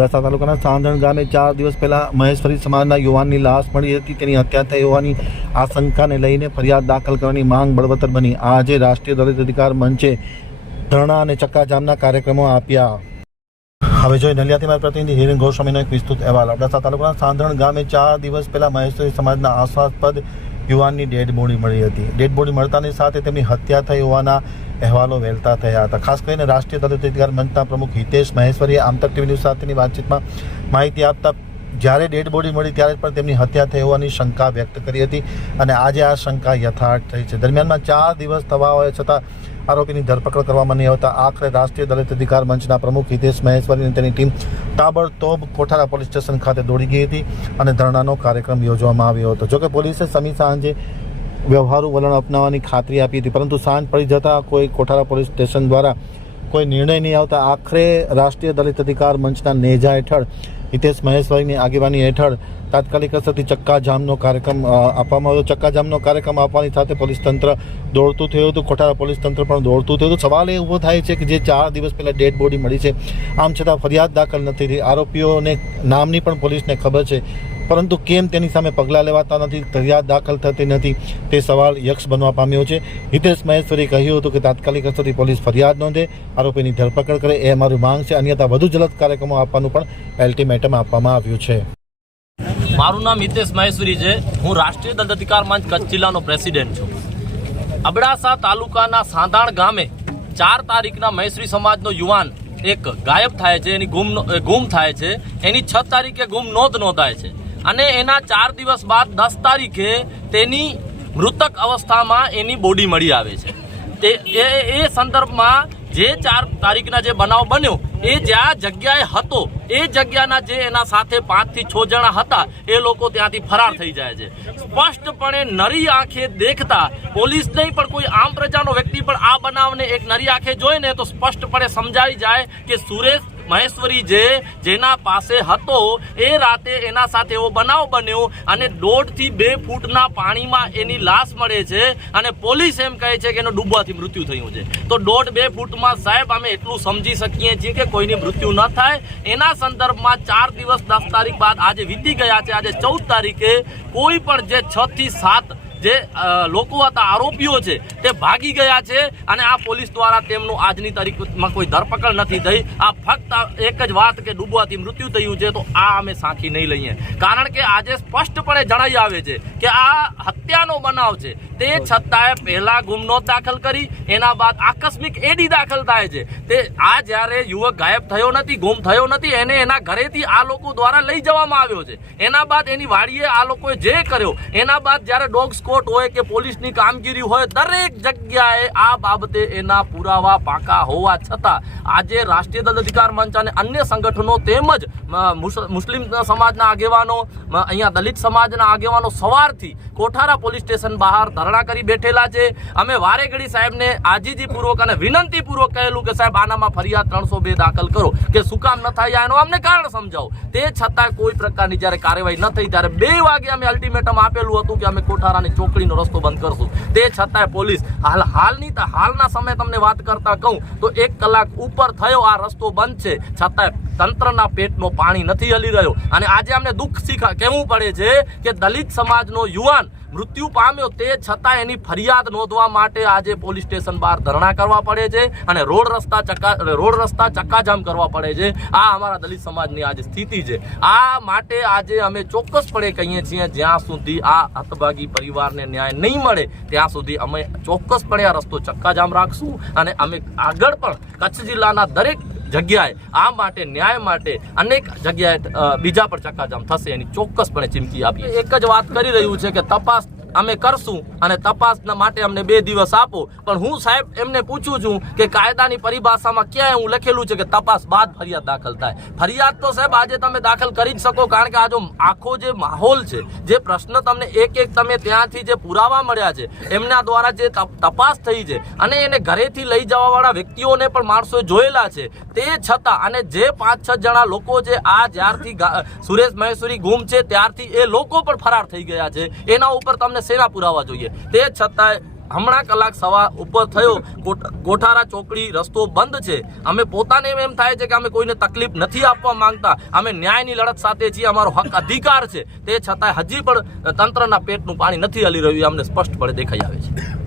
અબડાસા તાલુકાના સાંધણ ગામે ચાર દિવસ પહેલા મહેશ્વરી સમાજના યુવાનની લાશ મળી હતી. તેની હત્યા થઈ હોવાની આશંકાને લઈને ફરિયાદ દાખલ કરવાની માંગ બળવત્તર બની. આજે રાષ્ટ્રીય દલિત અધિકાર મંચે ધરણા અને ચક્કાજામના કાર્યક્રમો આપ્યા. હવે જોઈએ નલિયાથી મારા પ્રતિનિધિ હિરેન ગોસ્વામીનો એક વિસ્તૃત અહેવાલ. અબડાસા તાલુકાના સાંધણ ગામે ચાર દિવસ પહેલા મહેશ્વરી સમાજના આશાસ્પદ યુવાનની ડેડ બોડી મળી હતી. ડેડ બોડી મળતાની સાથે તેમની હત્યા થઈ હોવાના અહેવાલો વહેલતા થયા હતા. ખાસ કરીને રાષ્ટ્રીય દલિત અધિકાર મંચના પ્રમુખ હિતેશ મહેશ્વરીએ આમતક ટીવી ન્યૂઝ સાથેની વાતચીતમાં માહિતી આપતા જ્યારે ડેડ બોડી મળી ત્યારે પણ તેમની હત્યા થઈ હોવાની શંકા વ્યક્ત કરી હતી અને આજે આ શંકા યથાર્થ થઈ છે. દરમિયાનમાં ચાર દિવસ થવા હોય છતાં આરોપીની ધરપકડ કરવામાં નહીં આવતા આખરે રાષ્ટ્રીય દલિત અધિકાર મંચના પ્રમુખ હિતેશ મહેશ્વરી તેની ટીમ તાબડતોબ કોઠારા પોલીસ સ્ટેશન ખાતે દોડી ગઈ હતી અને ધરણાનો કાર્યક્રમ યોજવામાં આવ્યો હતો. જોકે પોલીસે સમી સાંજે વ્યવહારુ વલણ અપનાવવાની ખાતરી આપી હતી, પરંતુ સાંજ પડી જતાં કોઈ કોઠારા પોલીસ સ્ટેશન દ્વારા કોઈ નિર્ણય નહીં આવતા આખરે રાષ્ટ્રીય દલિત અધિકાર મંચના નેજા હેઠળ હિતેશ મહેશભાઈની આગેવાની હેઠળ તાત્કાલિક અસરથી ચક્કાજામનો કાર્યક્રમ આપવામાં આવ્યો. ચક્કાજામનો કાર્યક્રમ આપવાની સાથે પોલીસ તંત્ર દોડતું થયું હતું. ખોટારા પોલીસ તંત્ર પણ દોડતું થયું હતું. સવાલ એ ઊભો થાય છે કે જે ચાર દિવસ પહેલાં ડેડ બોડી મળી છે, આમ છતાં ફરિયાદ દાખલ નથી થઈ. આરોપીઓને, નામની પણ પોલીસને ખબર છે. પરંતુ કેમ તેની સામે પગલાં લેવાતા નથી, ફરિયાદ દાખલ થતી નથી, તે સવાલ યક્ષ બનવા પામ્યો છે. હિતેશ મહેશ્વરી કહ્યું હતું કે તાત્કાલિક અસરથી પોલીસ ફરિયાદ નોંધે, આરોપીની ધરપકડ કરે, એ અમારી માંગ છે. અન્યથા વધુ જલદ કાર્યક્રમો આપવાનું પણ અલ્ટિમેટમ આપવામાં આવ્યું છે. મારું નામ હિતેશ મહેશ્વરી છે. હું રાષ્ટ્રીય દંડ અધિકાર મંચ કચ્છ જિલ્લાનો પ્રેસિડેન્ટ છું. અબડાસા તાલુકાના સાંધાણ ગામે ચાર તારીખના મહેશ્વરી સમાજનો યુવાન એક ગાયબ થાય છે. એની ગુમ ગુમ થાય છે. એની છ તારીખે ગુમ નોંધ નોંધાય છે. અને એના ચાર દિવસ બાદ દસ તારીખે તેની મૃતક અવસ્થામાં એની બોડી મળી આવે છે. તે એ એ સંદર્ભમાં જે ચાર તારીખના જે બનાવ બન્યો, એ જ્યાં જગ્યાએ હતો, એ જગ્યાના જે એના સાથે પાંચથી છ જણા હતા, એ લોકો ત્યાંથી ફરાર થઈ જાય છે. સ્પષ્ટપણે નરી આંખે દેખતા પોલીસ નહીં, પણ કોઈ આમ પ્રજાનો વ્યક્તિ પણ આ બનાવને એક નરી આંખે જોઈને તો સ્પષ્ટપણે સમજાઈ જાય કે સુરેશ મહેશ્વરી જે જેના પાસે હતો, એ રાતે એના સાથે એવો બનાવ બન્યો અને દોઢથી બે ફૂટના પાણીમાં એની લાશ મળે છે અને પોલીસ એમ કહે છે કે એનો ડૂબવાથી મૃત્યુ થયું છે. તો દોઢ બે ફૂટમાં સાહેબ અમે એટલું સમજી શકીએ છીએ કે કોઈની મૃત્યુ ન થાય. એના સંદર્ભમાં ચાર દિવસ દસ તારીખ બાદ આજે વીતી ગયા છે. આજે ચૌદ તારીખે કોઈ પણ જે છ થી સાત જે લોકો હતા, આરોપીઓ છે, તે ભાગી ગયા છે અને આ પોલીસ દ્વારા તેમનું આજની તારીખમાં કોઈ ધરપકડ નથી થઈ. આ ફક્ત એક જ વાત કે ડૂબવાથી મૃત્યુ થયું છે, તો આ અમે સાંખી નહીં લઈએ. કારણ કે આજે સ્પષ્ટપણે જણાઈ આવે છે કે આ હત્યાનો બનાવ છે. તે છતાંય પહેલા ગુમનોંધ દાખલ કરી, એના બાદ આકસ્મિક એડી દાખલ થાય છે. તે આ જ્યારે યુવક ગાયબ થયો નથી, ગુમ થયો નથી, એને એના ઘરેથી આ લોકો દ્વારા લઈ જવામાં આવ્યો છે. એના બાદ એની વાડીએ આ લોકોએ જે કર્યો, એના બાદ જ્યારે ડોગ સ્કોટ હોય કે પોલીસની કામગીરી હોય, દરેક જગ્યાએ આ બાબતે એના પુરાવા પાકા હોવા છતાં આજે રાષ્ટ્રીય દલિત અધિકાર મંચ અને અન્ય સંગઠનો તેમજ મુસ્લિમ સમાજના આગેવાનો અહીંયા દલિત સમાજના આગેવાનો સવારથી કોઠારા પોલીસ સ્ટેશન બહાર ધરણા કરી બેઠેલા છે. અમે વારેઘડી સાહેબને આજીજીપૂર્વક અને વિનંતીપૂર્વક કહેલું કે સાહેબ, આનામાં ફરિયાદ ત્રણસો બે દાખલ કરો, કે શું કામ ન થાય એનું અમને કારણ સમજાવો. તે છતાં કોઈ પ્રકારની જ્યારે કાર્યવાહી ન થઈ, ત્યારે બે વાગે અમે અલ્ટિમેટમ આપેલું હતું કે અમે કોઠારાની ચોકડીનો રસ્તો બંધ કરશું. તે છતાંય પોલીસ હાલ હાલની હાલના સમયે તમને વાત કરતા કહું તો એક કલાક ઉપર થયો આ રસ્તો બંધ છે. છતાંય તંત્રના પેટનો પાણી નથી હલી રહ્યો. અને આજે અમને દુઃખ શીખા કહેવું પડે છે કે દલિત સમાજનો યુવાન મૃત્યુ પામ્યો તે છતાં એની ફરિયાદ નોંધવા માટે આજે પોલીસ સ્ટેશન બહાર ધરણા કરવા પડે છે અને રોડ રસ્તા ચક્કા રોડ રસ્તા ચક્કાજામ કરવા પડે છે. આ અમારા દલિત સમાજની આજે સ્થિતિ છે. આ માટે આજે અમે ચોક્કસપણે કહીએ છીએ, જ્યાં સુધી આ હતભાગી પરિવારને ન્યાય નહીં મળે, ત્યાં સુધી અમે ચોક્કસપણે આ રસ્તો ચક્કાજામ રાખશું અને અમે આગળ પણ કચ્છ જિલ્લાના દરેક જગ્યાએ આ માટે, ન્યાય માટે અનેક જગ્યાએ બીજા પર ચક્કાજામ થશે એની ચોક્કસપણે ચીમકી આપી એક જ વાત કરી રહ્યું છે કે તપાસ અમે કરશું અને તપાસના માટે અમને બે દિવસ આપો. પણ હું સાહેબ એમને પૂછું છું કે કાયદાની પરિભાષામાં ક્યાંય હું લખેલું છે કે તપાસ બાદ ફરિયાદ દાખલ થાય. ફરિયાદ તો સાહેબ આજે તમે દાખલ કરી જ શકો, કારણ કે આ જો આખો જે માહોલ છે, જે પ્રશ્ન તમને એક એક તમે ત્યાંથી જે પુરાવા મળ્યા છે, એમના દ્વારા જે તપાસ થઈ છે, અને એને ઘરેથી લઈ જવાવાળા વ્યક્તિઓને પણ માણસોએ જોયેલા છે, તે છતાં અને જે પાંચ છ જણા લોકો જે આ જ્યારથી સુરેશ મહેશ્વરી ગુમ છે, ત્યારથી એ લોકો પણ ફરાર થઈ ગયા છે. એના ઉપર તમને સેના પુરાવા જોઈએ. તે છતાંય હમણાં કલાક સવા ઉપર થયો કોઠારા ચોકડી રસ્તો બંધ છે. અમે પોતાને એમ થાય છે કે અમે કોઈને તકલીફ નથી આપવા માંગતા. અમે ન્યાયની લડત સાથે છીએ, અમારો હક અધિકાર છે. તે છતાંય હજી પણ તંત્રના પેટનું પાણી નથી હલી રહ્યું અમને સ્પષ્ટપણે દેખાઈ આવે છે.